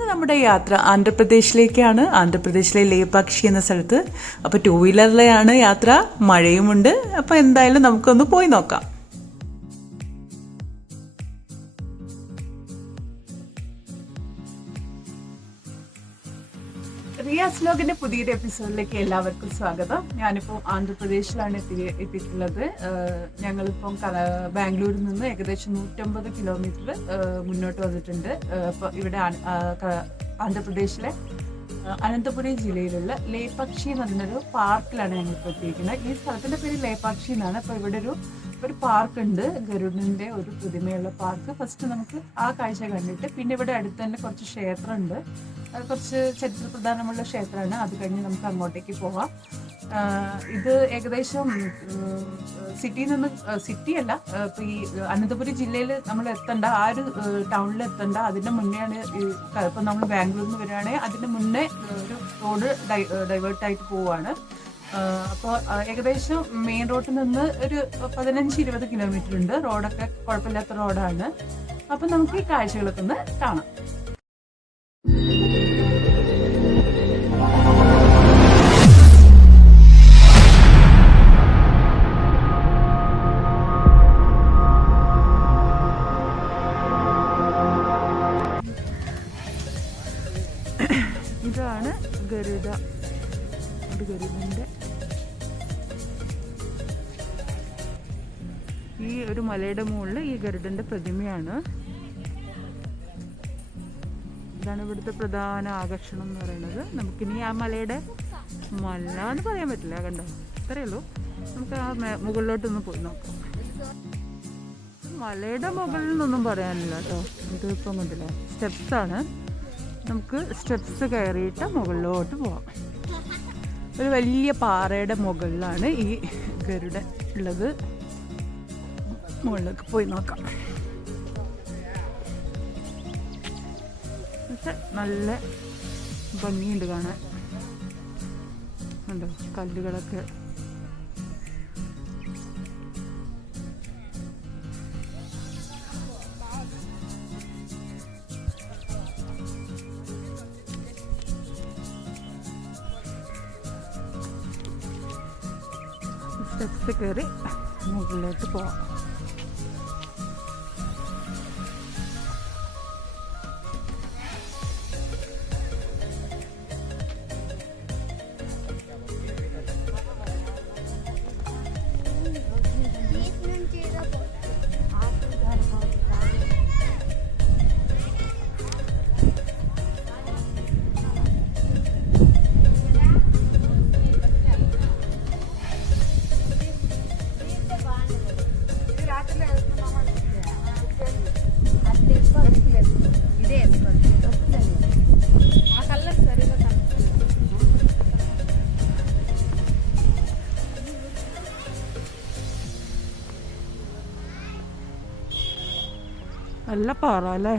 ഇന്ന് നമ്മുടെ യാത്ര ആന്ധ്രാപ്രദേശിലേക്കാണ്. ആന്ധ്രാപ്രദേശിലെ ലേപാക്ഷി എന്ന സ്ഥലത്ത്. അപ്പോൾ 2 വീലറിലെയാണ് യാത്ര, മഴയുമുണ്ട്. അപ്പോൾ എന്തായാലും നമുക്കൊന്ന് പോയി നോക്കാം. റിയാസ് വ്ലോഗിന്റെ പുതിയൊരു എപ്പിസോഡിലേക്ക് എല്ലാവർക്കും സ്വാഗതം. ഞാനിപ്പോൾ ആന്ധ്രാപ്രദേശിലാണ് എത്തിയിട്ടുള്ളത്. ഞങ്ങളിപ്പം ബാംഗ്ലൂരിൽ നിന്ന് ഏകദേശം 150 കിലോമീറ്റർ മുന്നോട്ട് വന്നിട്ടുണ്ട്. അപ്പോൾ ഇവിടെ ആന്ധ്രാപ്രദേശിലെ അനന്തപുരി ജില്ലയിലുള്ള ലേപാക്ഷി എന്ന് പറയുന്നൊരു പാർക്കിലാണ് ഞങ്ങളിപ്പോൾ എത്തിയിരിക്കുന്നത്. ഈ സ്ഥലത്തിന്റെ പേര് ലേപാക്ഷി എന്നാണ്. അപ്പോൾ ഇവിടെ ഒരു പാർക്ക് ഉണ്ട്, ഗരുഡന്റെ ഒരു പ്രതിമയുള്ള പാർക്ക്. ഫസ്റ്റ് നമുക്ക് ആ കാഴ്ച കണ്ടിട്ട് പിന്നെ ഇവിടെ അടുത്ത് തന്നെ കുറച്ച് ക്ഷേത്രമുണ്ട്. കുറച്ച് ചരിത്ര പ്രധാനമുള്ള ക്ഷേത്രമാണ്. അത് കഴിഞ്ഞ് നമുക്ക് അങ്ങോട്ടേക്ക് പോവാം. ഇത് ഏകദേശം സിറ്റിയിൽ നിന്ന് സിറ്റിയല്ല, ഇപ്പോൾ ഈ അനന്തപുരി ജില്ലയിൽ നമ്മൾ എത്തേണ്ട, ആ ഒരു ടൗണിൽ എത്തേണ്ട അതിൻ്റെ മുന്നെയാണ്. ഇപ്പം നമ്മൾ ബാംഗ്ലൂരിൽ നിന്ന് വരികയാണെങ്കിൽ അതിൻ്റെ മുന്നേ ഒരു റോഡ് ഡൈവേർട്ടായിട്ട് പോവുകയാണ്. അപ്പോൾ ഏകദേശം മെയിൻ റോഡിൽ നിന്ന് ഒരു 15-20 കിലോമീറ്റർ ഉണ്ട്. റോഡൊക്കെ കുഴപ്പമില്ലാത്ത റോഡാണ്. അപ്പം നമുക്ക് ഈ കാഴ്ചകളൊക്കെ ഒന്ന് കാണാം. ഇതാണ് ഗരുഡന്റെ ഈ ഒരു മലയുടെ മുകളിൽ ഈ ഗരുഡന്റെ പ്രതിമയാണ്. ഇതാണ് ഇവിടുത്തെ പ്രധാന ആകർഷണം എന്ന് പറയുന്നത്. നമുക്കിനി ആ മലയുടെ മല എന്ന് പറയാൻ പറ്റില്ല, കണ്ടോ, ഇത്രയേ ഉള്ളൂ. നമുക്ക് ആ മുകളിലോട്ടൊന്ന് പോയി നോക്കാം. മലയുടെ മുകളിൽ നിന്നൊന്നും പറയാനില്ല കേട്ടോ. ഇതിപ്പം കണ്ടില്ല, സ്റ്റെപ്സാണ്. നമുക്ക് സ്റ്റെപ്സ് കയറിയിട്ട് മുകളിലോട്ട് പോവാം. ഒരു വലിയ പാറയുടെ മുകളിലാണ് ഈ ഗരുഡൻ ഉള്ളത്. മുകളിലേക്ക് പോയി നോക്കാം. പക്ഷെ നല്ല ഭംഗിയുണ്ട് കാണാൻ. ഉണ്ടോ കല്ലുകളൊക്കെ. സ്റ്റെപ്സ് കയറി മുകളിലോട്ട് പോവാം. നല്ല പാറ അല്ലേ?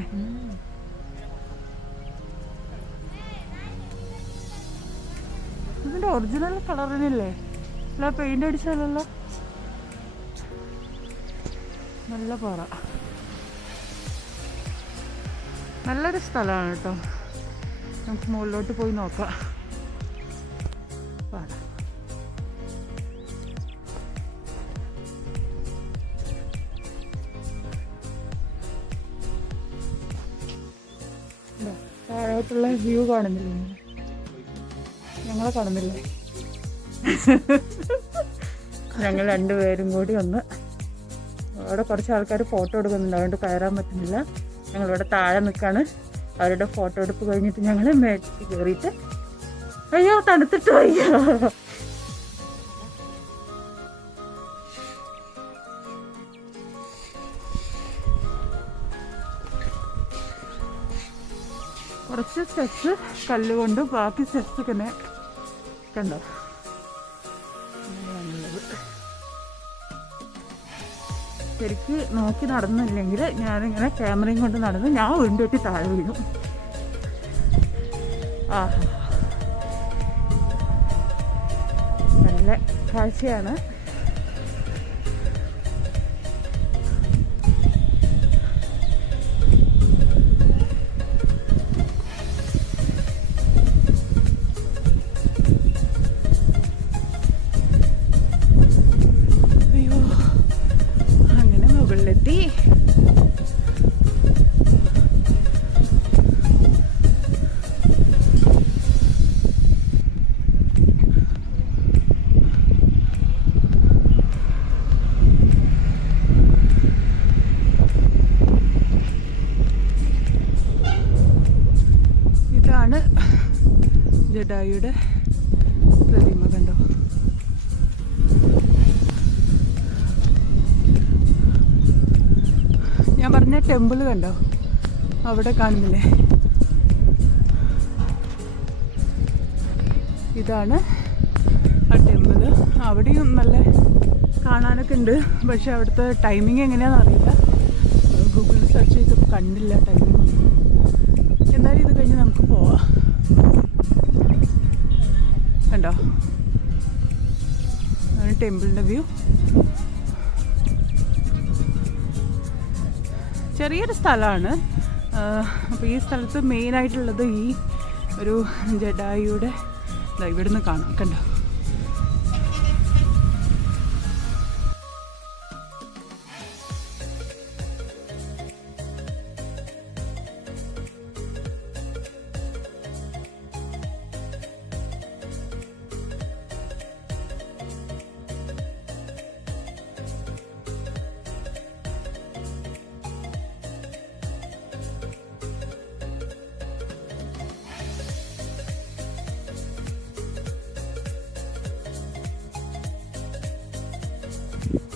ഇതിന്റെ ഒറിജിനൽ കളറിനല്ലേ? അല്ല പെയിന്റ് അടിച്ചാലല്ലോ. നല്ല പാറ, നല്ലൊരു സ്ഥലമാണ് കേട്ടോ. നമുക്ക് മുകളിലോട്ട് പോയി നോക്കാം. പാറ താഴോട്ടുള്ള വ്യൂ കാണുന്നില്ലേ? ഞങ്ങളെ കാണുന്നില്ലേ? ഞങ്ങൾ രണ്ടുപേരും കൂടി ഒന്ന് അവിടെ കുറച്ച് ആൾക്കാർ ഫോട്ടോ എടുക്കുന്നുണ്ട്, അതുകൊണ്ട് കയറാൻ പറ്റുന്നില്ല. ഞങ്ങളിവിടെ താഴെ നിൽക്കാണ്. അവരുടെ ഫോട്ടോ എടുപ്പ് കഴിഞ്ഞിട്ട് ഞങ്ങൾ മേടിച്ച് കയറിയിട്ട് അയ്യോ തണുത്തിട്ട് അയ്യോ. കുറച്ച് സ്റ്റെപ്സ് കല്ലുകൊണ്ടും ബാക്കി സ്റ്റെപ്സ് ഇങ്ങനെ കണ്ടോ അങ്ങനെയാണുള്ളത്. ശരിക്ക് നോക്കി നടന്നില്ലെങ്കിൽ ഞാനിങ്ങനെ ക്യാമറയും കൊണ്ട് നടന്ന് ഞാൻ ഉരുണ്ടൊട്ടി താഴെ വീഴും. നല്ല കാഴ്ചയാണ്. ജഡായുയുടെ പ്രതിമ കണ്ടോ. ഞാൻ പറഞ്ഞ ടെമ്പിൾ കണ്ടോ, അവിടെ കാണുന്നില്ലേ, ഇതാണ് ആ ടെമ്പിൾ. അവിടെയും നല്ല കാണാനൊക്കെ ഉണ്ട്, പക്ഷെ അവിടുത്തെ ടൈമിങ് എങ്ങനെയാണെന്ന് അറിയില്ല. ഗൂഗിളിൽ സെർച്ച് ചെയ്തപ്പോൾ കണ്ടില്ല ടൈമിങ്. എന്നാലും ഇത് കഴിഞ്ഞ് നമുക്ക് പോവാം. കണ്ടോ ആണ് ടെമ്പിളിൻ്റെ വ്യൂ. ചെറിയൊരു സ്ഥലമാണ്. അപ്പോൾ ഈ സ്ഥലത്ത് മെയിനായിട്ടുള്ളത് ഈ ഒരു ജഡായുയുടെ ഇവിടുന്ന് കാണാം. കണ്ടോ,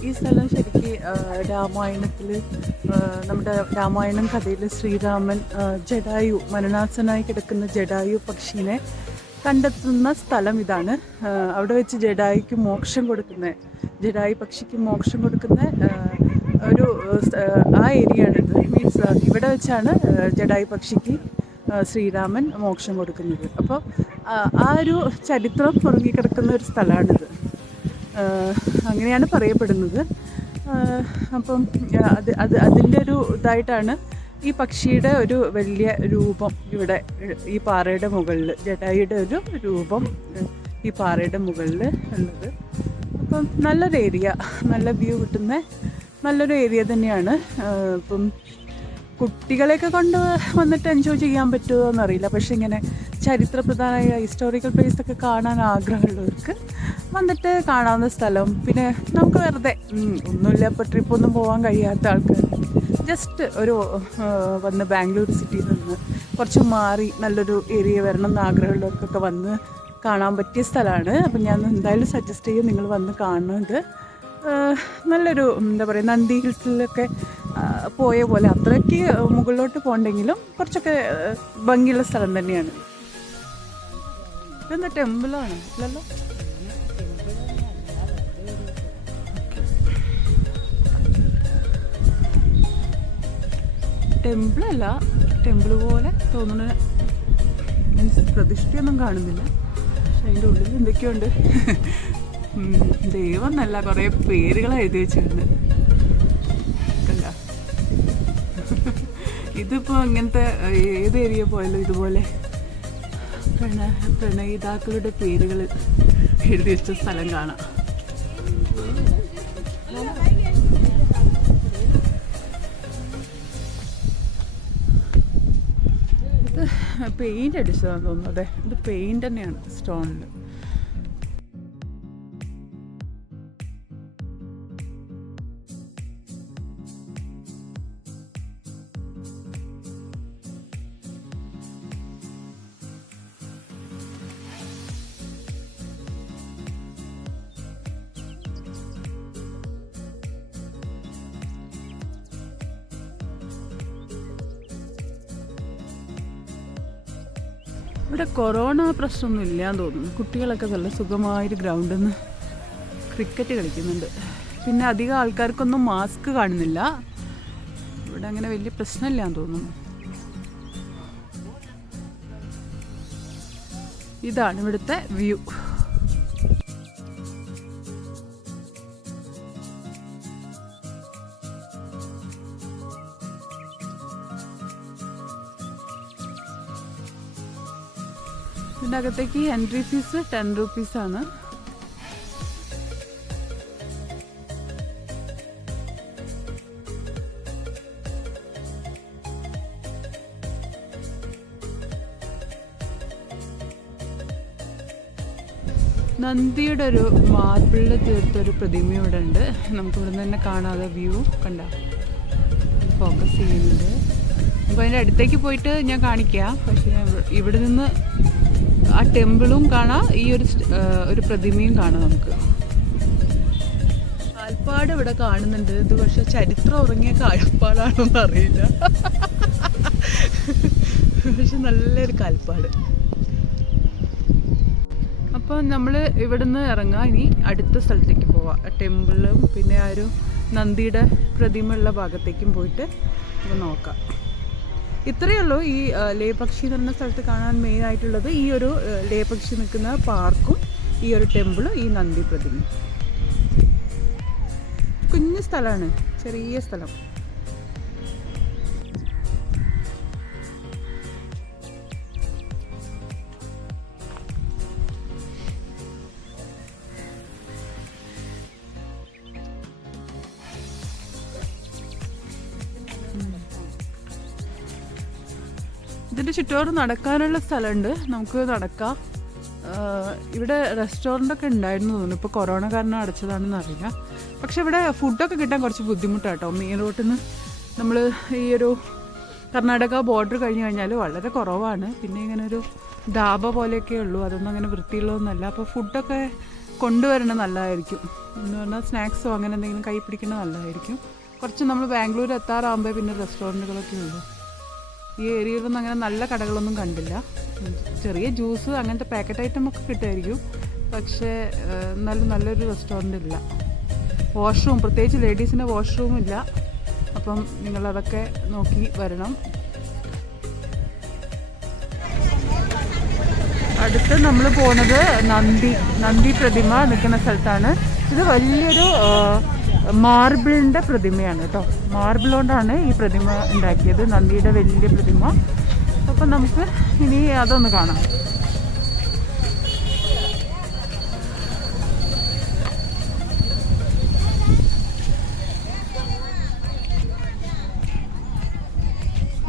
ഈ സ്ഥലം ശരിക്ക് രാമായണത്തിൽ, നമ്മുടെ രാമായണം കഥയിൽ ശ്രീരാമൻ ജഡായു, മരണാസനായി കിടക്കുന്ന ജഡായു പക്ഷീനെ കണ്ടെത്തുന്ന സ്ഥലം ഇതാണ്. അവിടെ വെച്ച് ജഡായുക്ക് മോക്ഷം കൊടുക്കുന്ന, ജഡായു പക്ഷിക്ക് മോക്ഷം കൊടുക്കുന്ന ഒരു ആ ഏരിയയാണിത്. മീൻസ് ഇവിടെ വെച്ചാണ് ജഡായു പക്ഷിക്ക് ശ്രീരാമൻ മോക്ഷം കൊടുക്കുന്നത്. അപ്പോൾ ആ ഒരു ചരിത്രം ഉറങ്ങിക്കിടക്കുന്ന ഒരു സ്ഥലമാണിത്, അങ്ങനെയാണ് പറയപ്പെടുന്നത്. അപ്പം അതിൻ്റെ ഒരു ഇതായിട്ടാണ് ഈ പക്ഷിയുടെ ഒരു വലിയ രൂപം ഇവിടെ ഈ പാറയുടെ മുകളിൽ, ജഡായുടെ ഒരു രൂപം ഈ പാറയുടെ മുകളിൽ ഉള്ളത്. അപ്പം നല്ലൊരു ഏരിയ, നല്ല വ്യൂ കിട്ടുന്ന നല്ലൊരു ഏരിയ തന്നെയാണ്. ഇപ്പം കുട്ടികളെയൊക്കെ കൊണ്ട് വന്നിട്ട് എൻജോയ് ചെയ്യാൻ പറ്റുമോ എന്നറിയില്ല, പക്ഷെ ഇങ്ങനെ ചരിത്രപ്രധാനമായ ഹിസ്റ്റോറിക്കൽ പ്ലേസ് ഒക്കെ കാണാൻ ആഗ്രഹമുള്ളവർക്ക് വന്നിട്ട് കാണാവുന്ന സ്ഥലം. പിന്നെ നമുക്ക് വെറുതെ ഒന്നുമില്ല, ഇപ്പോൾ ട്രിപ്പൊന്നും പോകാൻ കഴിയാത്ത ആൾക്കാർ ജസ്റ്റ് ഒരു വന്ന് ബാംഗ്ലൂർ സിറ്റിയിൽ നിന്ന് കുറച്ച് മാറി നല്ലൊരു ഏരിയ വരണം എന്ന് ആഗ്രഹമുള്ളവർക്കൊക്കെ വന്ന് കാണാൻ പറ്റിയ സ്ഥലമാണ്. അപ്പം ഞാൻ എന്തായാലും സജസ്റ്റ് ചെയ്യും നിങ്ങൾ വന്ന് കാണുന്നത്. നല്ലൊരു എന്താ പറയുക, നന്ദി ഹിൽസിലൊക്കെ പോയ പോലെ അത്രയ്ക്ക് മുകളിലോട്ട് പോകണ്ടെങ്കിലും കുറച്ചൊക്കെ ഭംഗിയുള്ള സ്ഥലം തന്നെയാണ്. ഇതെന്താ ടെമ്പിളാണ്? ഇല്ലല്ലോ, ടെമ്പിളല്ല, ടെമ്പിൾ പോലെ തോന്നുന്ന, മീൻസ് പ്രതിഷ്ഠയൊന്നും കാണുന്നില്ല, പക്ഷെ അതിൻ്റെ ഉള്ളിൽ എന്തൊക്കെയുണ്ട്. ദൈവം എന്നല്ല, കുറേ പേരുകൾ എഴുതി വെച്ചിട്ടുണ്ട്. കണ്ട, ഇതിപ്പോൾ ഇങ്ങനത്തെ ഏത് ഏരിയ പോയാലും ഇതുപോലെ പ്രണയിതാക്കളുടെ പേരുകൾ എഴുതി വെച്ച സ്ഥലം കാണാം. ഇത് പെയിൻ്റ് അടിച്ചതാണെന്ന് തോന്നുന്നു. അതെ, ഇത് പെയിൻ്റ് തന്നെയാണ് സ്റ്റോണിൽ. ഇവിടെ കൊറോണ പ്രശ്നമൊന്നും ഇല്ലയെന്ന് തോന്നുന്നു. കുട്ടികളൊക്കെ നല്ല സുഖമായൊരു ഗ്രൗണ്ടിൽ നിന്ന് ക്രിക്കറ്റ് കളിക്കുന്നുണ്ട്. പിന്നെ അധികം ആൾക്കാർക്കൊന്നും മാസ്ക് കാണുന്നില്ല. ഇവിടെ അങ്ങനെ വലിയ പ്രശ്നമില്ലാന്ന് തോന്നുന്നു. ഇതാണ് ഇവിടുത്തെ വ്യൂ. ഇതിൻ്റെ അകത്തേക്ക് എൻട്രി ഫീസ് 10 രൂപീസാണ്. നന്ദിയുടെ ഒരു മാർബിളിൽ തീർത്തൊരു പ്രതിമ ഇവിടെ ഉണ്ട്. നമുക്കിവിടെ നിന്ന് തന്നെ കാണാതെ വ്യൂ കണ്ട ഫോക്കസ് ചെയ്യുന്നുണ്ട്. അപ്പോൾ അതിൻ്റെ അടുത്തേക്ക് പോയിട്ട് ഞാൻ കാണിക്കാം. പക്ഷേ ഇവിടെ നിന്ന് ആ ടെമ്പിളും കാണാം, ഈ ഒരു പ്രതിമയും കാണാം നമുക്ക്. കാൽപ്പാട് ഇവിടെ കാണുന്നുണ്ട്. ഇത് പക്ഷെ ചരിത്രം ഉറങ്ങിയ കാൽപ്പാടാണോന്ന് അറിയില്ല. പക്ഷെ നല്ലൊരു കാൽപ്പാട്. അപ്പോൾ നമ്മൾ ഇവിടുന്ന് ഇറങ്ങാം, ഇനി അടുത്ത സ്ഥലത്തേക്ക് പോവാം. ടെമ്പിളും പിന്നെ ആ ഒരു നന്ദിയുടെ പ്രതിമ ഉള്ള ഭാഗത്തേക്കും പോയിട്ട് നോക്കാം. ഇത്രയേ ഉള്ളൂ ഈ ലേപക്ഷി എന്ന് പറഞ്ഞ സ്ഥലത്ത് കാണാൻ മെയിൻ ആയിട്ടുള്ളത്. ഈ ഒരു ലേപക്ഷി നിൽക്കുന്ന പാർക്കും ഈ ഒരു ടെമ്പിളും ഈ നന്ദി പ്രതിമ. കുഞ്ഞു സ്ഥലമാണ്, ചെറിയ സ്ഥലം. ഇതിൻ്റെ ചുറ്റോറ് നടക്കാനുള്ള സ്ഥലമുണ്ട്, നമുക്ക് നടക്കാം. ഇവിടെ റെസ്റ്റോറൻ്റൊക്കെ ഉണ്ടായിരുന്നു തോന്നുന്നു, ഇപ്പോൾ കൊറോണ കാരണം അടച്ചതാണെന്ന് അറിയില്ല. പക്ഷെ ഇവിടെ ഫുഡൊക്കെ കിട്ടാൻ കുറച്ച് ബുദ്ധിമുട്ടാട്ടോ. മെയിൻ റോട്ടിൽ നിന്ന് നമ്മൾ ഈ ഒരു കർണാടക ബോർഡർ കഴിഞ്ഞ് കഴിഞ്ഞാൽ വളരെ കുറവാണ്. പിന്നെ ഇങ്ങനെ ഒരു ധാബ പോലെയൊക്കെ ഉള്ളൂ, അതൊന്നും അങ്ങനെ വൃത്തിയുള്ളതൊന്നുമല്ല. അപ്പോൾ ഫുഡൊക്കെ കൊണ്ടുവരണം നല്ലതായിരിക്കും. എന്ന് പറഞ്ഞാൽ സ്നാക്സോ അങ്ങനെ എന്തെങ്കിലും കൈ പിടിക്കുന്നത് നല്ലതായിരിക്കും. കുറച്ച് നമ്മൾ ബാംഗ്ലൂർ എത്താറാകുമ്പോൾ പിന്നെ റെസ്റ്റോറൻറ്റുകളൊക്കെ ഉള്ളൂ. ഈ ഏരിയയിലൊന്നും അങ്ങനെ നല്ല കടകളൊന്നും കണ്ടില്ല. ചെറിയ ജ്യൂസ് അങ്ങനത്തെ പാക്കറ്റ് ഐറ്റം ഒക്കെ കിട്ടുമായിരിക്കും, പക്ഷേ എന്നാലും നല്ലൊരു റെസ്റ്റോറൻ്റ് ഇല്ല. വാഷ്റൂം, പ്രത്യേകിച്ച് ലേഡീസിൻ്റെ വാഷ്റൂം ഇല്ല. അപ്പം നിങ്ങളതൊക്കെ നോക്കി വരണം. അടുത്ത് നമ്മൾ പോകുന്നത് നന്ദി പ്രതിമ നിൽക്കുന്ന സ്ഥലത്താണ്. ഇത് വലിയൊരു മാർബിളിൻ്റെ പ്രതിമയാണ് കേട്ടോ. മാർബിൾ കൊണ്ടാണ് ഈ പ്രതിമ ഉണ്ടാക്കിയത്, നന്ദിയുടെ വലിയ പ്രതിമ. അപ്പം നമുക്ക് ഇനി അതൊന്ന് കാണാം.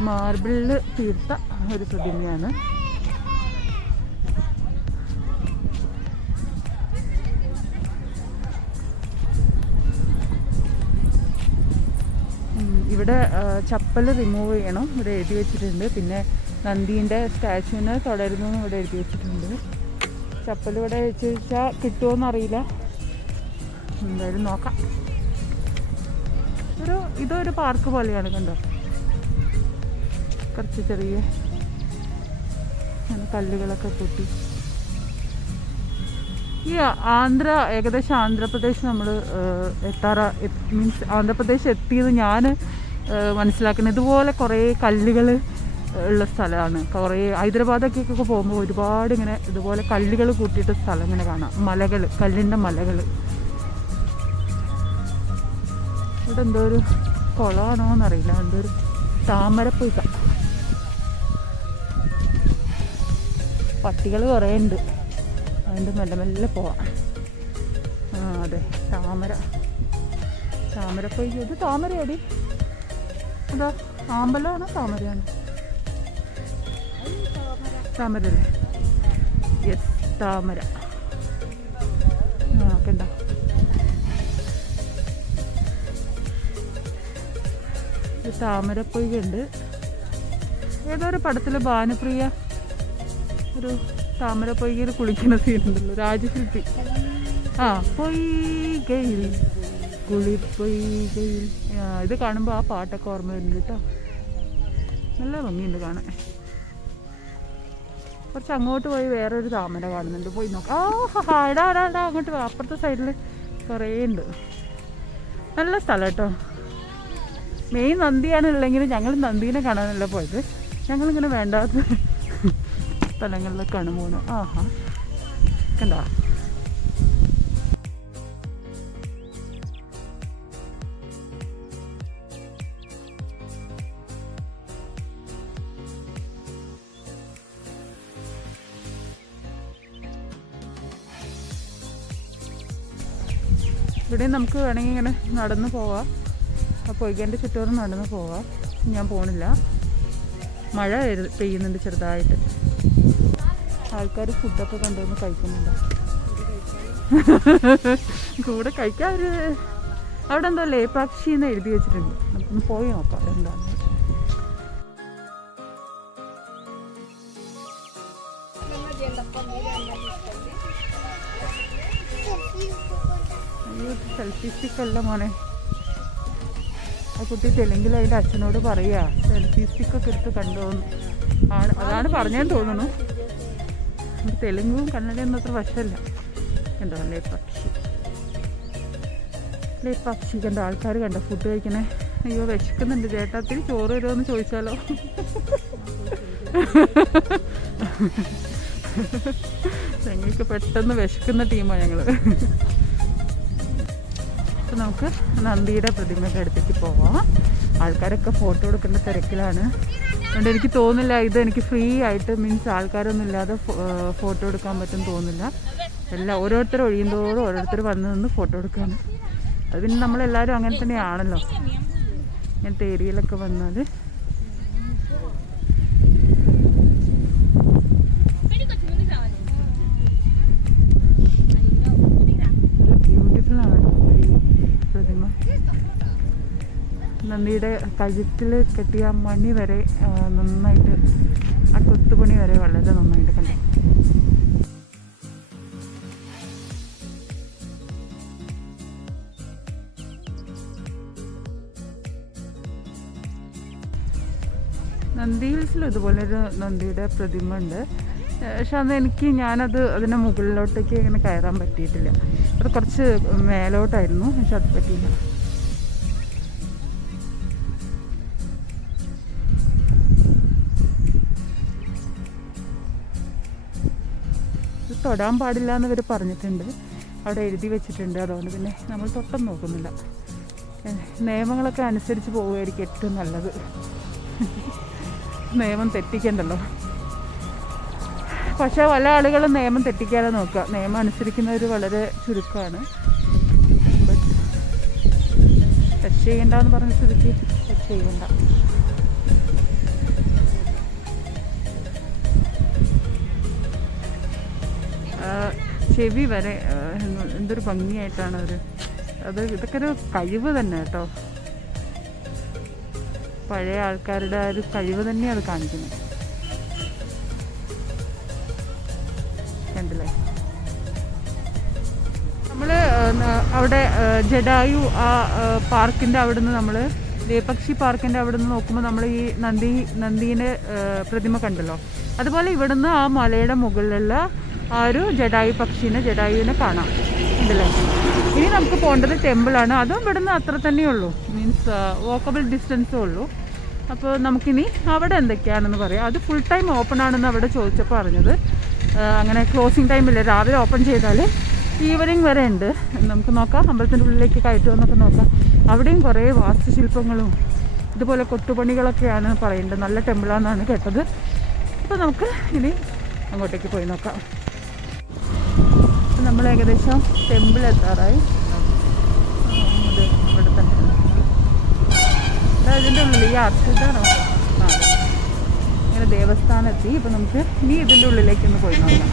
മാർബിളിൽ തീർത്ത ഒരു പ്രതിമയാണ്. ഇവിടെ ചപ്പൽ റിമൂവ് ചെയ്യണം, ഇവിടെ എഴുതി വെച്ചിട്ടുണ്ട്. പിന്നെ നന്ദീൻ്റെ സ്റ്റാച്ചുവിനെ തുടരുന്നു ഇവിടെ എഴുതി വെച്ചിട്ടുണ്ട്. ചപ്പൽ ഇവിടെ വെച്ച് വെച്ചാൽ കിട്ടുമോയെന്നറിയില്ല, എന്തായാലും നോക്കാം. ഇതൊരു പാർക്ക് പോലെയാണ്, കണ്ടോ? കുറച്ച് ചെറിയ കല്ലുകളൊക്കെ പൊട്ടി. ഈ ഏകദേശം ആന്ധ്രാപ്രദേശ് നമ്മൾ മീൻസ് ആന്ധ്രാപ്രദേശ് എത്തിയത് ഞാൻ മനസ്സിലാക്കുന്നത് ഇതുപോലെ കുറേ കല്ലുകൾ ഉള്ള സ്ഥലമാണ്. കുറേ ഹൈദരാബാദൊക്കെ പോകുമ്പോൾ ഒരുപാട് ഇങ്ങനെ ഇതുപോലെ കല്ലുകൾ കൂട്ടിയിട്ട് സ്ഥലം ഇങ്ങനെ കാണാം. മലകൾ, കല്ലിൻ്റെ മലകൾ. ഇവിടെ എന്തോ ഒരു കുളമാണോ എന്നറിയില്ല, എന്തോ ഒരു താമരപ്പൊയ്ക്ക. പട്ടികൾ കുറേ ഉണ്ട്, അതുകൊണ്ട് മെല്ലെ മെല്ലെ പോവാം. അതെ, താമരപ്പൊയ്ക്ക. ഇത് താമരയാടി, അതാ ആമ്പലമാണോ താമരയാണ്? താമരല്ലേ? യെസ്, താമര. കണ്ട, ഇത് താമരപ്പൊയ്ക ഉണ്ട്. ഏതോ ഒരു പടത്തിൽ ഭാനുപ്രിയ ഒരു താമരപ്പൊയ്കയിൽ കുളിക്കുന്ന സീനുണ്ടല്ലോ, രാജശില്പി. പൊയ്കയിൽ കുളിപ്പൊയ്കയിൽ. ഇത് കാണുമ്പോൾ ആ പാട്ടൊക്കെ ഓർമ്മ വരുന്നുണ്ട് കേട്ടോ. നല്ല ഭംഗിയുണ്ട് കാണാൻ. കുറച്ച് അങ്ങോട്ട് പോയി വേറൊരു താമര കാണുന്നുണ്ട്, പോയി നോക്കാം. ഇടാ അങ്ങോട്ട് അപ്പുറത്തെ സൈഡിൽ കുറേ ഉണ്ട്. നല്ല സ്ഥലം കേട്ടോ. മെയിൻ നന്ദിയാണ് ഉള്ളെങ്കിലും ഞങ്ങൾ നന്ദീനെ കാണാനല്ല പോയത്, ഞങ്ങളിങ്ങനെ വേണ്ടാത്ത സ്ഥലങ്ങളിലൊക്കെയാണ് പോകുന്നത്. കണ്ടോ? ഇവിടെ നമുക്ക് വേണമെങ്കിൽ ഇങ്ങനെ നടന്നു പോവാം. ആ പൊയ്കേൻ്റെ ചുറ്റോറും നടന്നു പോവാം. ഞാൻ പോണില്ല, മഴ പെയ്യുന്നുണ്ട് ചെറുതായിട്ട്. ആൾക്കാർ ഫുഡൊക്കെ കൊണ്ടുവന്ന് കഴിക്കുന്നുണ്ടോ? കൂടെ കഴിക്കാൻ അവിടെ എന്തോ ലേപാക്ഷി എന്ന് എഴുതി വെച്ചിട്ടുണ്ട്, നമുക്കൊന്ന് പോയി നോക്കാം എന്താണെന്ന്. അയ്യോ സെൽഫി സ്റ്റിക്ക് അല്ല മോനെ. ആ കുട്ടി തെലുങ്കിൽ അതിൻ്റെ അച്ഛനോട് പറയാ സെൽഫി സ്റ്റിക്കൊക്കെ എടുത്ത് കണ്ടോന്ന്. അതാണ് പറഞ്ഞതെന്ന് തോന്നുന്നു. തെലുങ്കും കന്നഡയൊന്നും അത്ര വശമല്ല. കണ്ടോ പക്ഷി കണ്ട ആൾക്കാർ കണ്ടോ ഫുഡ് കഴിക്കണേ. അയ്യോ വിശക്കുന്നുണ്ട് ചേട്ടാ, ഇത്തിരി ചോറ് വരുമോയെന്ന് ചോദിച്ചാലോ. ഞങ്ങൾക്ക് പെട്ടെന്ന് വിശക്കുന്ന ടീമാണ് ഞങ്ങൾ. അപ്പം നമുക്ക് നന്ദിയുടെ പ്രതിമയുടെ അടുത്തേക്ക് പോവാം. ആൾക്കാരൊക്കെ ഫോട്ടോ എടുക്കേണ്ട തിരക്കിലാണ്. അതുകൊണ്ട് എനിക്ക് തോന്നുന്നില്ല ഇത് എനിക്ക് ഫ്രീ ആയിട്ട് മീൻസ് ആൾക്കാരൊന്നും ഇല്ലാതെ ഫോട്ടോ എടുക്കാൻ പറ്റും തോന്നുന്നില്ല. എല്ലാം ഓരോരുത്തർ ഒഴിയുന്തോറും ഓരോരുത്തർ വന്ന് നിന്ന് ഫോട്ടോ എടുക്കുകയാണ്. അത് പിന്നെ നമ്മളെല്ലാവരും അങ്ങനെ തന്നെയാണല്ലോ. ഇങ്ങനത്തെ ഏരിയയിലൊക്കെ വന്നാൽ നല്ല ബ്യൂട്ടിഫുൾ ആണ് ഈ പ്രതിമ. നന്ദിയുടെ കഴുത്തിൽ കെട്ടിയ മണി വരെ നന്നായിട്ട്, ആ കൊത്തുപണി വരെ വളരെ നന്നായിട്ട് കണ്ടു. നന്ദി ഹിൽസിലും ഇതുപോലൊരു നന്ദിയുടെ പ്രതിമ ഉണ്ട്. പക്ഷെ ഞാനത് അതിൻ്റെ മുകളിലോട്ടേക്ക് ഇങ്ങനെ കയറാൻ പറ്റിയിട്ടില്ല. അത് കുറച്ച് മേലോട്ടായിരുന്നു, പക്ഷെ അത് പറ്റിയില്ല. ഇത് തൊടാൻ പാടില്ല എന്ന് ഇവർ പറഞ്ഞിട്ടുണ്ട്, അവിടെ എഴുതി വെച്ചിട്ടുണ്ട്. അതുകൊണ്ട് പിന്നെ നമ്മൾ തൊട്ടൊന്നും നോക്കുന്നില്ല. നിയമങ്ങളൊക്കെ അനുസരിച്ച് പോവുകയായിരിക്കും ഏറ്റവും നല്ലത്. നിയമം തെറ്റിക്കണ്ടല്ലോ. പക്ഷേ പല ആളുകളും നിയമം തെറ്റിക്കാതെ നോക്കുക. നിയമം അനുസരിക്കുന്നവർ വളരെ ചുരുക്കമാണ്. ബട്ട് ടച്ച് ചെയ്യണ്ടെന്ന് പറഞ്ഞ സ്ഥിതിക്ക് ടച്ച് ചെയ്യണ്ട. ചെവി വരെ എന്തൊരു ഭംഗിയായിട്ടാണ് ഇതൊക്കെ ഒരു കഴിവ് തന്നെ കേട്ടോ. പഴയ ആൾക്കാരുടെ ഒരു കഴിവ് തന്നെ അത് കാണിക്കുന്നത്. കണ്ടില്ലേ? നമ്മൾ അവിടെ ജഡായു ആ പാർക്കിൻ്റെ അവിടെ നിന്ന് നമ്മൾ ലേപക്ഷി പാർക്കിൻ്റെ അവിടെ നിന്ന് നോക്കുമ്പോൾ നമ്മൾ ഈ നന്ദീനെ പ്രതിമ കണ്ടല്ലോ. അതുപോലെ ഇവിടുന്ന് ആ മലയുടെ മുകളിലുള്ള ആ ഒരു ജഡായുവിനെ കാണാം. ഉണ്ടല്ലേ? ഇനി നമുക്ക് പോകേണ്ടത് ടെമ്പിളാണ്. അതും ഇവിടുന്ന് അത്ര തന്നെയുള്ളൂ, മീൻസ് വാക്കബിൾ ഡിസ്റ്റൻസേ ഉള്ളൂ. അപ്പോൾ നമുക്കിനി അവിടെ എന്തൊക്കെയാണെന്ന് പറയാം. അത് ഫുൾ ടൈം ഓപ്പൺ ആണെന്ന് അവിടെ ചോദിച്ചപ്പോൾ അറിഞ്ഞത്. അങ്ങനെ ക്ലോസിങ് ടൈമില്ല, രാവിലെ ഓപ്പൺ ചെയ്താൽ ഈവനിങ് വരെ ഉണ്ട്. നമുക്ക് നോക്കാം, അമ്പലത്തിൻ്റെ ഉള്ളിലേക്ക് കയറ്റുമെന്നൊക്കെ നോക്കാം. അവിടെയും കുറേ വാസ്തുശില്പങ്ങളും ഇതുപോലെ കൊത്തുപണികളൊക്കെയാണ് പറയുന്നത്. നല്ല ടെമ്പിളാണെന്നാണ് കേട്ടത്. അപ്പോൾ നമുക്ക് ഇനി അങ്ങോട്ടേക്ക് പോയി നോക്കാം. നമ്മൾ ഏകദേശം ടെമ്പിൾ എത്താറായി. അത് ഇവിടെ തന്നെ ഇതിൻ്റെ ഉള്ളിൽ ഈ ആർച്ചിതാണോ? ആ, ഇങ്ങനെ ദേവസ്ഥാനം എത്തി. ഇപ്പം നമുക്ക് ഇനി ഇതിൻ്റെ ഉള്ളിലേക്കൊന്ന് പോയി നോക്കാം.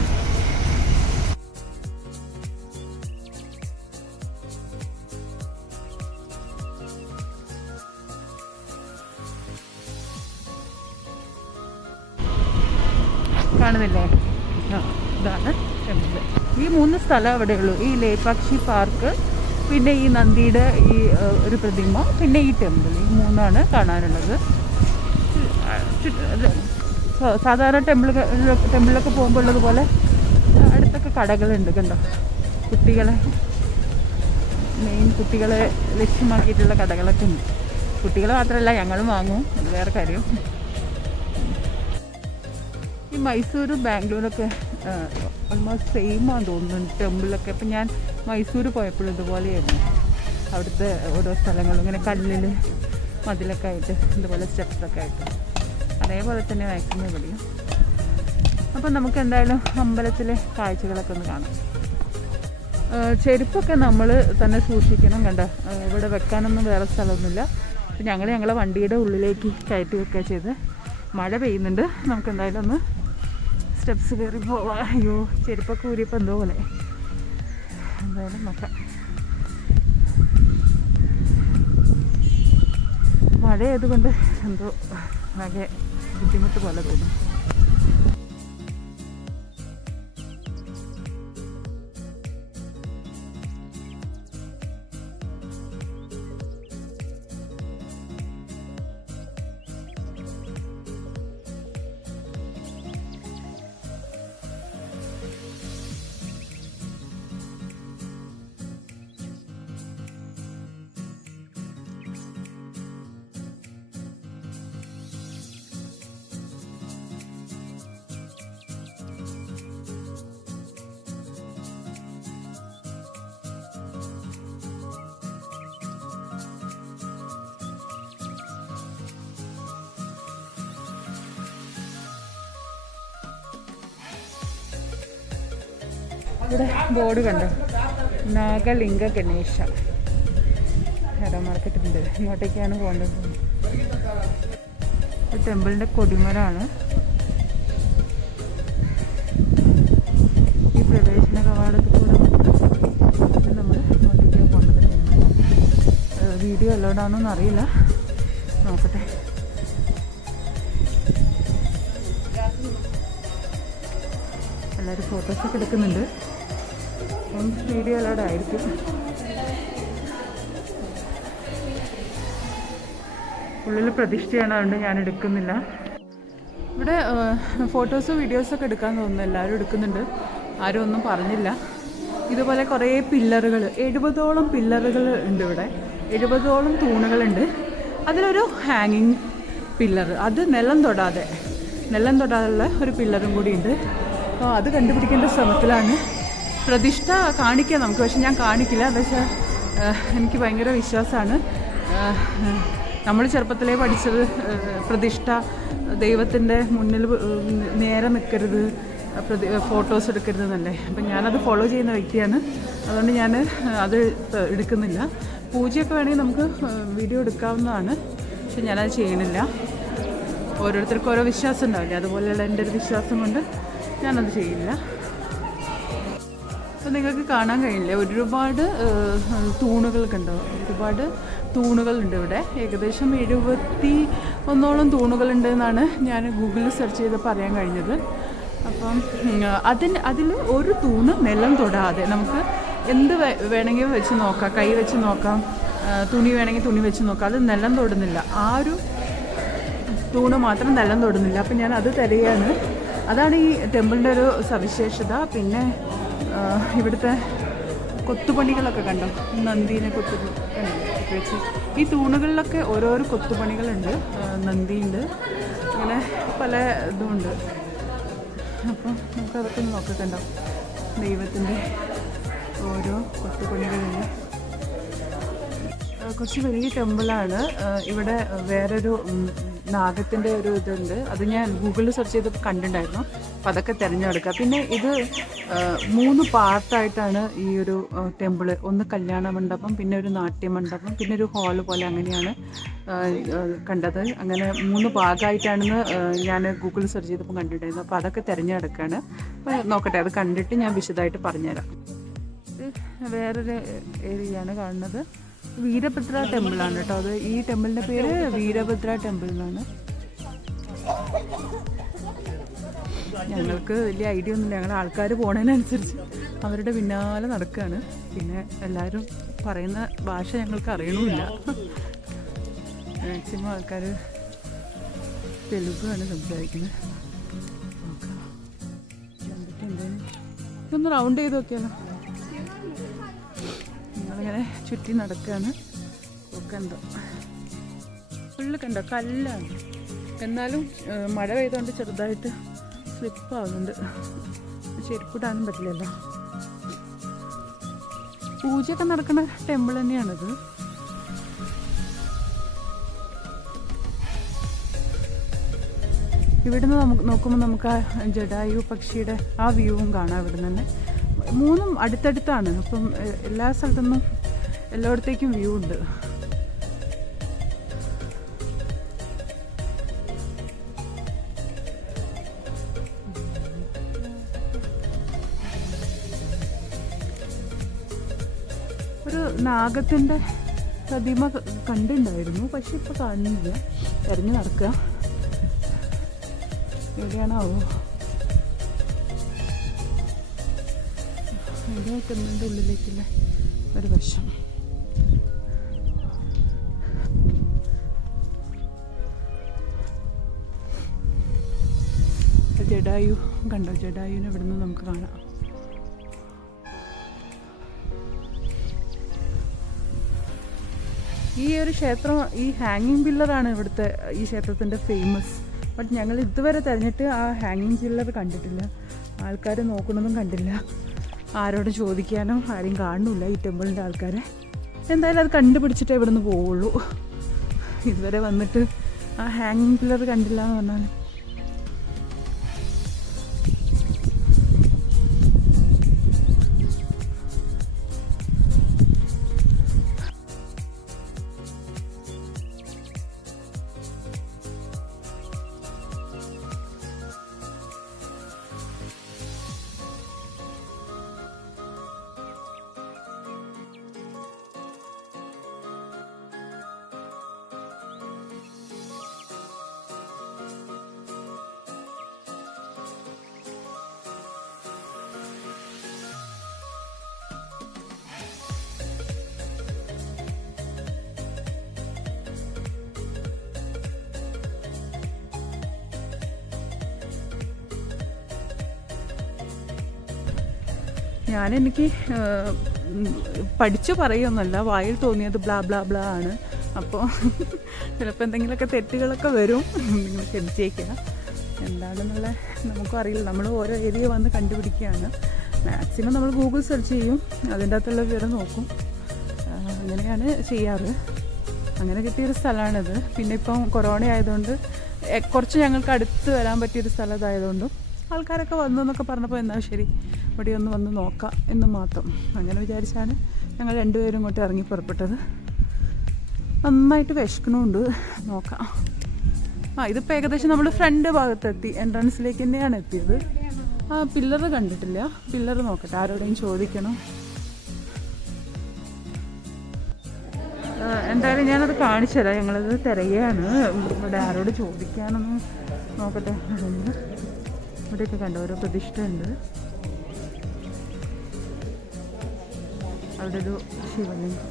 കാണുന്നില്ലേ? ആ, ഇതാണ് ടെമ്പിൾ. ഈ 3 സ്ഥലം അവിടെ ഉള്ളൂ. ഈ ലേപാക്ഷി പാർക്ക്, പിന്നെ ഈ നന്ദിയുടെ ഈ ഒരു പ്രതിമ, പിന്നെ ഈ ടെമ്പിൾ. ഈ 3ആണ് കാണാനുള്ളത്. സാധാരണ ടെമ്പിളിലൊക്കെ പോകുമ്പോൾ ഉള്ളതുപോലെ അടുത്തൊക്കെ കടകളുണ്ട്. കണ്ടോ? കുട്ടികളെ ലക്ഷ്യമാക്കിയിട്ടുള്ള കടകളൊക്കെ ഉണ്ട്. കുട്ടികൾ മാത്രമല്ല, ഞങ്ങളും വാങ്ങും, അത് വേറെ കാര്യം. ഈ മൈസൂരും ബാംഗ്ലൂരൊക്കെ ഓൾമോസ്റ്റ് സെയിമാണെന്ന് തോന്നുന്നു ടെമ്പിളൊക്കെ. അപ്പം ഞാൻ മൈസൂർ പോയപ്പോഴും ഇതുപോലെയായിരുന്നു. അവിടുത്തെ ഓരോ സ്ഥലങ്ങളും ഇങ്ങനെ കല്ലിൽ മതിലൊക്കെ ആയിട്ട്, ഇതുപോലെ സ്റ്റെപ്സൊക്കെ ആയിട്ട്, അതേപോലെ തന്നെ മാക്സിമം ഇവിടെയും. അപ്പം നമുക്ക് എന്തായാലും അമ്പലത്തിലെ കാഴ്ചകളൊക്കെ ഒന്ന് കാണാം. ചെരുപ്പൊക്കെ നമ്മൾ തന്നെ സൂക്ഷിക്കണം. കണ്ട, ഇവിടെ വെക്കാനൊന്നും വേറെ സ്ഥലമൊന്നുമില്ല. അപ്പം ഞങ്ങളെ വണ്ടിയുടെ ഉള്ളിലേക്ക് കയറ്റി വെക്കുക ചെയ്ത്. മഴ പെയ്യുന്നുണ്ട്. നമുക്ക് എന്തായാലും ഒന്ന് സ്റ്റെപ്സ് കയറി പോവാം. അയ്യോ, ചെരുപ്പൊക്കെ ഊരിയപ്പോൾ എന്തോ പോലെ. എന്തായാലും നോക്കാം. മഴയായതുകൊണ്ട് എന്തോ ആകെ ബുദ്ധിമുട്ട് പോലെ തോന്നും. ഇവിടെ ബോർഡ് കണ്ടോ, നാഗലിംഗ ഗണേശ ഹെറ മാർക്കറ്റുണ്ട്. ഇങ്ങോട്ടേക്കാണ് പോകേണ്ടത്. ടെമ്പിളിൻ്റെ കൊടിമരമാണ്. ഈ പ്രവേശന കവാടത്തിൽ കൂടെ നമ്മൾ ഇങ്ങോട്ടേക്കാണ് പോകേണ്ടത്. വീഡിയോ അലോഡാണോന്ന് അറിയില്ല, നോക്കട്ടെ. എല്ലാവരും ഫോട്ടോസൊക്കെ എടുക്കുന്നുണ്ട്. അപ്പം വീഡിയോ അലോഡായിരിക്കും. ഉള്ളിൽ പ്രതിഷ്ഠയാണ്, അതുകൊണ്ട് ഞാൻ എടുക്കുന്നില്ല. ഇവിടെ ഫോട്ടോസും വീഡിയോസൊക്കെ എടുക്കാൻ തോന്നുന്നു. എല്ലാവരും എടുക്കുന്നുണ്ട്, ആരും ഒന്നും പറഞ്ഞില്ല. ഇതുപോലെ കുറേ പില്ലറുകൾ, 70ഓളം പില്ലറുകൾ ഉണ്ട് ഇവിടെ. 70ഓളം തൂണുകളുണ്ട്. അതിലൊരു ഹാങ്ങിങ് പില്ലർ, അത് നിലം തൊടാതുള്ള ഒരു പില്ലറും കൂടി ഉണ്ട്. അപ്പോൾ അത് കണ്ടുപിടിക്കേണ്ട ശ്രമത്തിലാണ്. പ്രതിഷ്ഠ കാണിക്കാം നമുക്ക്, പക്ഷെ ഞാൻ കാണിക്കില്ല. എന്താ വെച്ചാൽ എനിക്ക് ഭയങ്കര വിശ്വാസമാണ്. നമ്മൾ ചെറുപ്പത്തിലേ പഠിച്ചത് പ്രതിഷ്ഠ ദൈവത്തിൻ്റെ മുന്നിൽ നേരെ നിൽക്കരുത്, ഫോട്ടോസ് എടുക്കരുത് എന്നല്ലേ. അപ്പം ഞാനത് ഫോളോ ചെയ്യുന്ന വ്യക്തിയാണ്. അതുകൊണ്ട് ഞാൻ അത് എടുക്കുന്നില്ല. പൂജയൊക്കെ വേണമെങ്കിൽ നമുക്ക് വീഡിയോ എടുക്കാവുന്നതാണ്, പക്ഷെ ഞാനത് ചെയ്യണില്ല. ഓരോരുത്തർക്കും ഓരോ വിശ്വാസം ഉണ്ടാവില്ല, അതുപോലെയുള്ള എൻ്റെ ഒരു വിശ്വാസം കൊണ്ട് ഞാനത് ചെയ്യില്ല. അപ്പോൾ നിങ്ങൾക്ക് കാണാൻ കഴിയില്ല, ഒരുപാട് തൂണുകളൊക്കെ ഉണ്ടാവും. ഒരുപാട് തൂണുകളുണ്ട് ഇവിടെ. ഏകദേശം 71ഓളം തൂണുകളുണ്ട് എന്നാണ് ഞാൻ ഗൂഗിളിൽ സെർച്ച് ചെയ്തപ്പോൾ അറിയാൻ കഴിഞ്ഞത്. അപ്പം അതിൽ ഒരു തൂണ് നിലം തൊടാതെ നമുക്ക് എന്ത് വേണമെങ്കിൽ വെച്ച് നോക്കാം, കൈ വെച്ച് നോക്കാം, തുണി വേണമെങ്കിൽ തുണി വെച്ച് നോക്കാം. അത് നിലം തൊടുന്നില്ല, ആ ഒരു തൂണ് മാത്രം നിലം തൊടുന്നില്ല. അപ്പം ഞാൻ അത് തിരയാണ്. അതാണ് ഈ ടെമ്പിളിൻ്റെ ഒരു സവിശേഷത. പിന്നെ ഇവിടുത്തെ കൊത്തുപണികളൊക്കെ കണ്ടോ, നന്ദീനെ വെച്ച് ഈ തൂണുകളിലൊക്കെ ഓരോരോ കൊത്തുപണികളുണ്ട്. നന്ദിയുണ്ട്, അങ്ങനെ പല ഇതുമുണ്ട്. അപ്പം നമുക്കതൊക്കെ ഒന്ന് നോക്കിക്കണ്ടോ, ദൈവത്തിൻ്റെ ഓരോ കൊത്തുപണികളുണ്ട്. കുറച്ച് വലിയ ടെമ്പിളാണ്. ഇവിടെ വേറൊരു നാഗത്തിൻ്റെ ഒരു ഇതുണ്ട്, അത് ഞാൻ ഗൂഗിളിൽ സെർച്ച് ചെയ്തപ്പോൾ കണ്ടിട്ടുണ്ടായിരുന്നു. അപ്പോൾ അതൊക്കെ തിരഞ്ഞെടുക്കുക. പിന്നെ ഇത് 3 പാർട്ടായിട്ടാണ് ഈ ഒരു ടെമ്പിള്. ഒന്ന് കല്യാണ മണ്ഡപം, പിന്നെ ഒരു നാട്യമണ്ഡപം, പിന്നെ ഒരു ഹാള് പോലെ അങ്ങനെയാണ് കണ്ടത്. അങ്ങനെ 3 ഭാഗമായിട്ടാണെന്ന് ഞാൻ ഗൂഗിളിൽ സെർച്ച് ചെയ്തപ്പോൾ കണ്ടിട്ടുണ്ടായിരുന്നു. അപ്പോൾ അതൊക്കെ തിരഞ്ഞെടുക്കുകയാണ്. അപ്പോൾ നോക്കട്ടെ, അത് കണ്ടിട്ട് ഞാൻ വിശദമായിട്ട് പറഞ്ഞുതരാം. വേറൊരു ഏരിയയാണ് കാണുന്നത്. വീരഭദ്ര ടെമ്പിളാണ് കേട്ടോ. അത് ഈ ടെമ്പിളിൻ്റെ പേര് വീരഭദ്ര ടെമ്പിൾ എന്നാണ്. ഞങ്ങൾക്ക് വലിയ ഐഡിയ ഒന്നുമില്ല. ഞങ്ങൾ ആൾക്കാർ പോണതിനനുസരിച്ച് അവരുടെ പിന്നാലെ നടക്കുകയാണ്. പിന്നെ എല്ലാവരും പറയുന്ന ഭാഷ ഞങ്ങൾക്ക് അറിയണമില്ല. മാക്സിമം ആൾക്കാർ തെലുങ്കാണ് സംസാരിക്കുന്നത്. ഇതൊന്ന് റൗണ്ട് ചെയ്ത് നോക്കിയാലോ. ഞങ്ങളിങ്ങനെ ചുറ്റി നടക്കുകയാണ്. കണ്ടോ, ഫുള്ള് കണ്ടോ, കല്ലാണ്. എന്നാലും മഴ പെയ്തുകൊണ്ട് ചെറുതായിട്ട് സ്ലിപ്പാവുന്നുണ്ട്. ചെരുപ്പിടാനും പറ്റില്ലല്ലോ. പൂജയൊക്കെ നടക്കുന്ന ടെമ്പിൾ തന്നെയാണിത്. ഇവിടുന്ന് നമുക്ക് നോക്കുമ്പോൾ നമുക്ക് ആ ജടായു പക്ഷിയുടെ ആ വ്യൂവും കാണാം. ഇവിടുന്ന് തന്നെ 3 അടുത്തടുത്താണ്. അപ്പം എല്ലാ സ്ഥലത്തുനിന്നും എല്ലായിടത്തേക്കും വ്യൂ ഉണ്ട്. ഒരു നാഗത്തിൻ്റെ പ്രതിമ കണ്ടിട്ടുണ്ടായിരുന്നു, പക്ഷെ ഇപ്പോൾ കാണുന്നില്ല. തെരഞ്ഞു നടക്കുക, എവിടെയാണാവോ. ഇവിടെ ടെമ്പിളിൻ്റെ ഉള്ളിലേക്കുള്ള ഒരു വശം. ജഡായു കണ്ടോ, ജഡായുവിനെ ഇവിടെ നിന്ന് നമുക്ക് കാണാം. ഈ ഒരു ക്ഷേത്രം, ഈ ഹാങ്ങിങ് പില്ലറാണ് ഇവിടുത്തെ ഈ ക്ഷേത്രത്തിൻ്റെ ഫേമസ്. ബട്ട് ഞങ്ങൾ ഇതുവരെ തിരഞ്ഞിട്ട് ആ ഹാങ്ങിങ് പില്ലർ കണ്ടിട്ടില്ല. ആൾക്കാർ നോക്കണമെന്നും കണ്ടില്ല. ആരോട് ചോദിക്കാനോ ആരും കാണുന്നില്ല ഈ ടെമ്പിളിൻ്റെ ആൾക്കാരെ. എന്തായാലും അത് കണ്ടുപിടിച്ചിട്ടേ ഇവിടെ നിന്ന് പോവുള്ളൂ. ഇതുവരെ വന്നിട്ട് ആ ഹാങ്ങിങ് പില്ലർ കണ്ടില്ല എന്ന് പറഞ്ഞാൽ. എനിക്ക് പഠിച്ചു പറയുമെന്നല്ല, വായിൽ തോന്നിയത് ബ്ലാ ബ്ലാ ബ്ലാ ആണ്. അപ്പോൾ ചിലപ്പോൾ എന്തെങ്കിലുമൊക്കെ തെറ്റുകളൊക്കെ വരും, നിങ്ങൾ ക്ഷമിച്ചേക്കുക. എന്താണെന്നുള്ള നമുക്കും അറിയില്ല, നമ്മൾ ഓരോ ഏരിയ വന്ന് കണ്ടുപിടിക്കുകയാണ്. മാക്സിമം നമ്മൾ ഗൂഗിൾ സെർച്ച് ചെയ്യും, അതിൻ്റെ അകത്തുള്ള വിവരം നോക്കും, അങ്ങനെയാണ് ചെയ്യാറ്. അങ്ങനെ കിട്ടിയൊരു സ്ഥലമാണിത്. പിന്നെ ഇപ്പം കൊറോണ ആയതുകൊണ്ട് കുറച്ച് ഞങ്ങൾക്ക് അടുത്ത് വരാൻ പറ്റിയൊരു സ്ഥലം ഇതായതുകൊണ്ടും ആൾക്കാരൊക്കെ വന്നു എന്നൊക്കെ പറഞ്ഞപ്പോൾ എന്നാൽ ശരി ഇവിടെ ഒന്ന് വന്ന് നോക്കാം എന്ന് മാത്രം അങ്ങനെ വിചാരിച്ചാണ് ഞങ്ങൾ രണ്ടുപേരും ഇങ്ങോട്ട് ഇറങ്ങി പുറപ്പെട്ടത്. നന്നായിട്ട് വിശക്കണമുണ്ട്, നോക്കാം. ഇതിപ്പോൾ ഏകദേശം നമ്മൾ ഫ്രണ്ട് ഭാഗത്തെത്തി, എൻട്രൻസിലേക്ക് തന്നെയാണ് എത്തിയത്. പില്ലർ കണ്ടിട്ടില്ല, പില്ലർ നോക്കട്ടെ, ആരോടെയും ചോദിക്കണം. എന്തായാലും ഞാനത് കാണിച്ചു തരാം. ഞങ്ങളത് തിരയാണ്, ഇവിടെ ആരോട് ചോദിക്കാനൊന്നും നോക്കട്ടെ. അതൊന്ന് ഇവിടെയൊക്കെ കണ്ടോ ഓരോ പ്രതിഷ്ഠ ഉണ്ട്. അവിടെ ഒരു ശിവലിംഗം,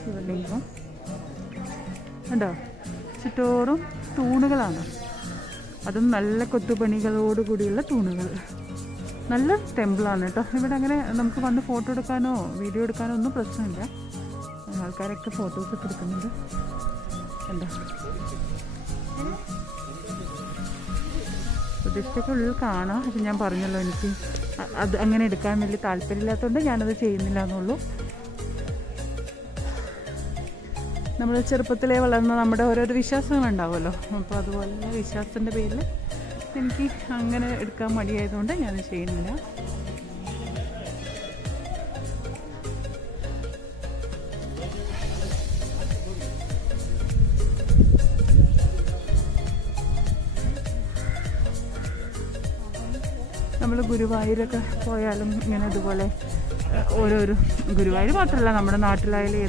ശിവലിംഗം കണ്ടോ, ചുറ്റോറും തൂണുകളാണ്. അതും നല്ല കൊത്തുപണികളോട് കൂടിയുള്ള തൂണുകൾ. നല്ല ടെമ്പിളാണ് കേട്ടോ. ഇവിടെ അങ്ങനെ നമുക്ക് വന്ന് ഫോട്ടോ എടുക്കാനോ വീഡിയോ എടുക്കാനോ ഒന്നും പ്രശ്നമില്ല. ആൾക്കാരൊക്കെ ഫോട്ടോസൊക്കെ എടുക്കുന്നുണ്ട്. എന്താ പ്രതിഷ്ഠയ്ക്കുള്ളിൽ കാണാം. പക്ഷെ ഞാൻ പറഞ്ഞല്ലോ, എനിക്ക് അത് അങ്ങനെ എടുക്കാൻ വലിയ താല്പര്യമില്ലാത്തതുകൊണ്ട് ഞാനത് ചെയ്യുന്നില്ല എന്നുള്ളൂ. നമ്മൾ ചെറുപ്പത്തിലേ വളർന്ന നമ്മുടെ ഓരോരോ വിശ്വാസങ്ങളുണ്ടാവുമല്ലോ, അപ്പോൾ അതുപോലുള്ള വിശ്വാസത്തിൻ്റെ പേരിൽ എനിക്ക് അങ്ങനെ എടുക്കാൻ മടിയായതുകൊണ്ട് ഞാൻ ചെയ്യുന്നില്ല. നമ്മൾ ഗുരുവായൂരൊക്കെ പോയാലും ഇങ്ങനെ ഇതുപോലെ ഓരോരോ, ഗുരുവായൂർ മാത്രമല്ല നമ്മുടെ നാട്ടിലായാലും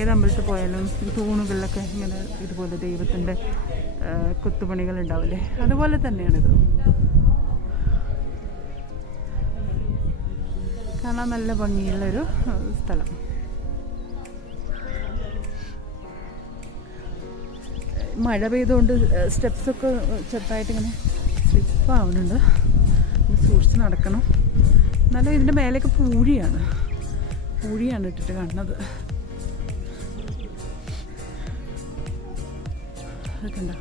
ഏത് അമ്പലത്തിൽ പോയാലും തൂണുകളിലൊക്കെ ഇങ്ങനെ ഇതുപോലെ ദൈവത്തിൻ്റെ കൊത്തുപണികൾ ഉണ്ടാവില്ലേ, അതുപോലെ തന്നെയാണിത്. കാണാൻ നല്ല ഭംഗിയുള്ളൊരു സ്ഥലം. മഴ പെയ്തുകൊണ്ട് സ്റ്റെപ്സൊക്കെ ചെറുതായിട്ട് ഇങ്ങനെ സ്ലിപ്പാവുന്നുണ്ട്, സൂക്ഷിച്ച് നടക്കണം. എന്നാലും ഇതിൻ്റെ മേലേക്ക് പൂഴിയാണ് ഇട്ടിട്ട് കാണുന്നത്. അതൊക്കെ ഉണ്ടോ,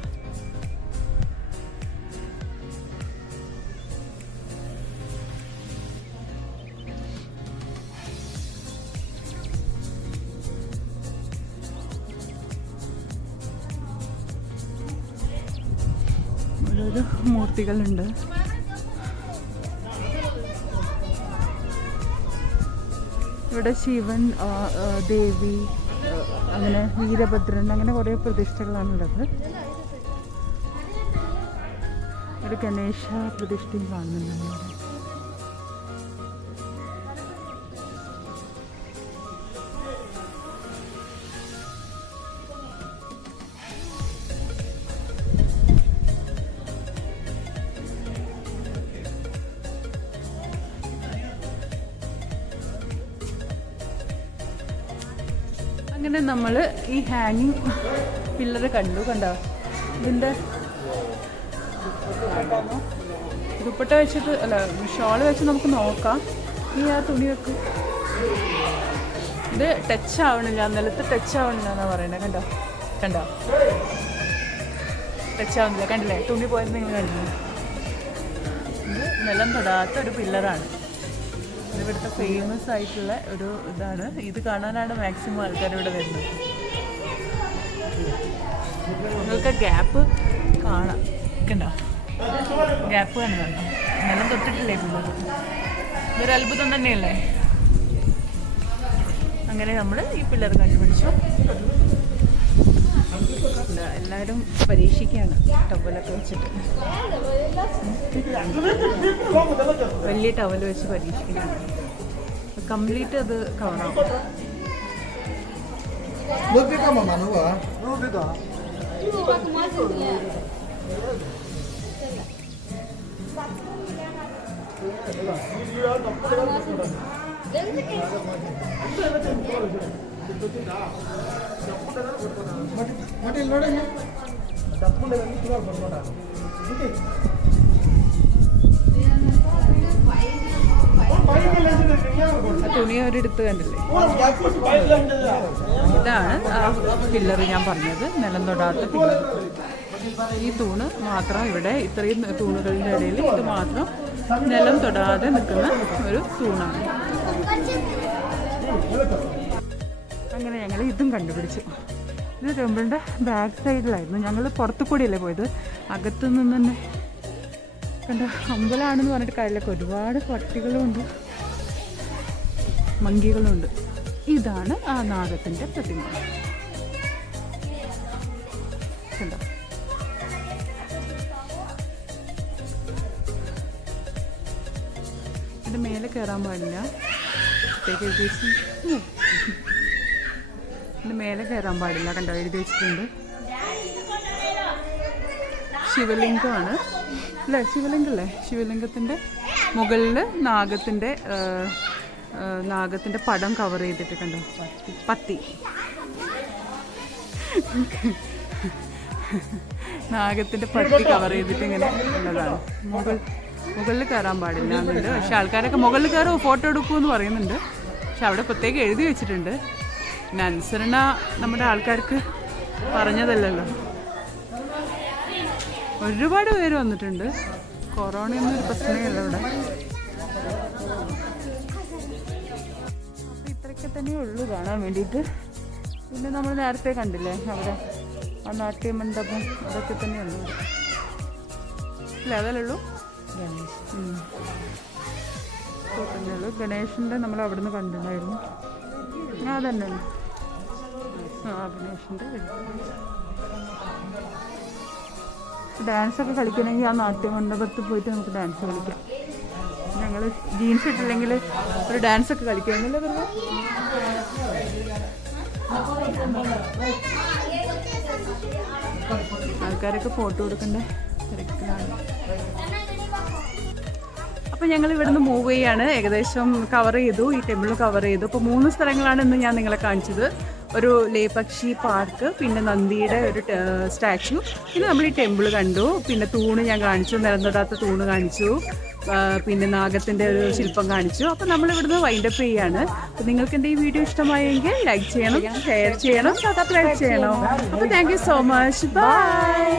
ഓരോരോ മൂർത്തികളുണ്ട്. ഇവിടെ ശിവൻ, ദേവി, അങ്ങനെ വീരഭദ്രൻ, അങ്ങനെ കുറേ പ്രതിഷ്ഠകളാണുള്ളത്. ഒരു ഗണേശ പ്രതിഷ്ഠയും കാണുന്നുണ്ട്. അങ്ങനെ നമ്മൾ ഈ ഹാങ്ങിങ് പില്ലർ കണ്ടോ, ഇതിൻ്റെ ദുപ്പട്ട വെച്ചിട്ട് അല്ല ഷോൾ വെച്ച് നമുക്ക് നോക്കാം. ഈ ആ തുണി വെക്കും, ഇത് ടച്ച് ആവണില്ല, നിലത്ത് ടച്ച് ആവണില്ല എന്നാണ് പറയുന്നത്. കണ്ടോ ടച്ച് ആവുന്നില്ല, കണ്ടില്ലേ, തുണി പോയത് നിങ്ങൾ കണ്ടില്ലേ. ഇത് നിലം തൊടാത്ത ഒരു പില്ലറാണ്. ഇവിടുത്തെ ഫേമസ് ആയിട്ടുള്ള ഒരു ഇതാണ്. ഇത് കാണാനാണ് മാക്സിമം ആൾക്കാർ ഇവിടെ വരുന്നത്. നിങ്ങൾക്ക് ഗ്യാപ്പ് കാണാം, കണ്ടോ, ഗ്യാപ്പ് കാണുന്നുണ്ടോ, നിലം തൊട്ടിട്ടില്ലേ പിള്ളേർ. ഇതൊരു അത്ഭുതം തന്നെയല്ലേ. അങ്ങനെ നമ്മൾ ഈ പിള്ളേർ കണ്ടുപിടിച്ചു. എല്ലാവരും പരീക്ഷിക്കുകയാണ് ടവലൊക്കെ വെച്ചിട്ട്, വലിയ ടവൽ വെച്ച് പരീക്ഷിക്കുകയാണ്. കംപ്ലീറ്റ് അത് കവറാവും. ಮತ್ತೆ ಇಲ್ಲಿ ನೋಡಿ തുണി അവരെടുത്ത് കണ്ടില്ലേ? ഇതാണ് ആ പില്ലർ ഞാൻ പറഞ്ഞത്, നിലം തൊടാത്ത പില്ലർ. ഈ തൂണ് മാത്രം ഇവിടെ, ഇത്രയും തൂണുകളുടെ ഇടയിൽ ഇത് മാത്രം നിലം തൊടാതെ നിൽക്കുന്ന ഒരു തൂണാണ്. അങ്ങനെ ഞങ്ങൾ ഇതും കണ്ടുപിടിച്ചു. ഇത് ടെമ്പിളിൻ്റെ ബാക്ക് സൈഡിലായിരുന്നു. ഞങ്ങൾ പുറത്തു കൂടിയല്ലേ പോയത്, അകത്തു നിന്ന് തന്നെ കണ്ട അമ്പലമാണെന്ന് പറഞ്ഞിട്ട് കാര്യമില്ല. ഒരുപാട് പട്ടികളുമുണ്ട്, മങ്കികളുമുണ്ട്. ഇതാണ് ആ നാഗത്തിൻ്റെ പ്രതിമ. കണ്ടോ? ഇത് മേലെ കയറാൻ പാടില്ല, ഇതിൻ്റെ മേലെ കയറാൻ പാടില്ല. കണ്ടോ, എഴുതി വെച്ചിട്ടുണ്ട്. ശിവലിംഗമാണ് അല്ലേ? ശിവലിംഗല്ലേ? ശിവലിംഗത്തിൻ്റെ മുകളിൽ നാഗത്തിൻ്റെ പടം കവർ ചെയ്തിട്ട് കണ്ടോ, പത്തി നാഗത്തിൻ്റെ പത്തി കവർ ചെയ്തിട്ട് ഇങ്ങനെ ഉള്ളതാണ്. മുകളിൽ കയറാൻ പാടില്ല എന്നുണ്ട്. പക്ഷെ ആൾക്കാരൊക്കെ മുകളിൽ കയറും ഫോട്ടോ എടുക്കുമെന്ന് പറയുന്നുണ്ട്. പക്ഷെ അവിടെ പ്രത്യേകം എഴുതി വെച്ചിട്ടുണ്ട്. പിന്നെ അനുസരണ നമ്മുടെ ആൾക്കാർക്ക് പറഞ്ഞതല്ലല്ലോ. ഒരുപാട് പേര് വന്നിട്ടുണ്ട്. കൊറോണയൊന്നും ഒരു പ്രശ്നമേ ഉള്ളൂ ഇവിടെ. അപ്പോൾ ഇത്രയൊക്കെ തന്നെ ഉള്ളൂ കാണാൻ വേണ്ടിയിട്ട്. പിന്നെ നമ്മൾ നേരത്തെ കണ്ടില്ലേ അവിടെ ആ നാട്യ മണ്ഡപം, അതൊക്കെ തന്നെയുള്ളൂ അല്ലേ? അതല്ലേ ഉള്ളൂ. തന്നെയുള്ളൂ. ഗണേശൻ്റെ നമ്മൾ അവിടെ നിന്ന് കണ്ടിട്ടുണ്ടായിരുന്നു. അതന്നെ ഗണേശൻ്റെ. ഡാൻസൊക്കെ കളിക്കണമെങ്കിൽ ആ നാട്യമണ്ഡപത്തിൽ പോയിട്ട് നമുക്ക് ഡാൻസ് കളിക്കാം. ഞങ്ങൾ ജീൻസ് ഇട്ടില്ലെങ്കിൽ ഒരു ഡാൻസൊക്കെ കളിക്കാമെന്നല്ലേ പറഞ്ഞത്. ആൾക്കാരൊക്കെ ഫോട്ടോ എടുക്കണ്ടേ തിരക്കിലാണ്. അപ്പോൾ ഞങ്ങൾ ഇവിടുന്ന് മൂവ് ചെയ്യാണ്. ഏകദേശം കവർ ചെയ്തു, ഈ ടെമ്പിൾ കവർ ചെയ്തു. അപ്പോൾ 3 സ്ഥലങ്ങളാണ് ഇന്ന് ഞാൻ നിങ്ങളെ കാണിച്ചത്. ഒരു ലേപക്ഷി പാർക്ക്, പിന്നെ നന്ദിയുടെ ഒരു സ്റ്റാച്ചു, പിന്നെ നമ്മൾ ഈ ടെമ്പിൾ കണ്ടു. പിന്നെ തൂണ് ഞാൻ കാണിച്ചു, നിലം തൊടാത്ത തൂണ് കാണിച്ചു, പിന്നെ നാഗത്തിൻ്റെ ഒരു ശില്പം കാണിച്ചു. അപ്പോൾ നമ്മൾ ഇവിടുന്ന് വൈൻഡപ്പ് ചെയ്യാണ്. അപ്പോൾ നിങ്ങൾക്ക് എൻ്റെ ഈ വീഡിയോ ഇഷ്ടമായെങ്കിൽ ലൈക്ക് ചെയ്യണം, ഷെയർ ചെയ്യണം, സബ്സ്ക്രൈബ് ചെയ്യണം. അപ്പോൾ thank you so much. By.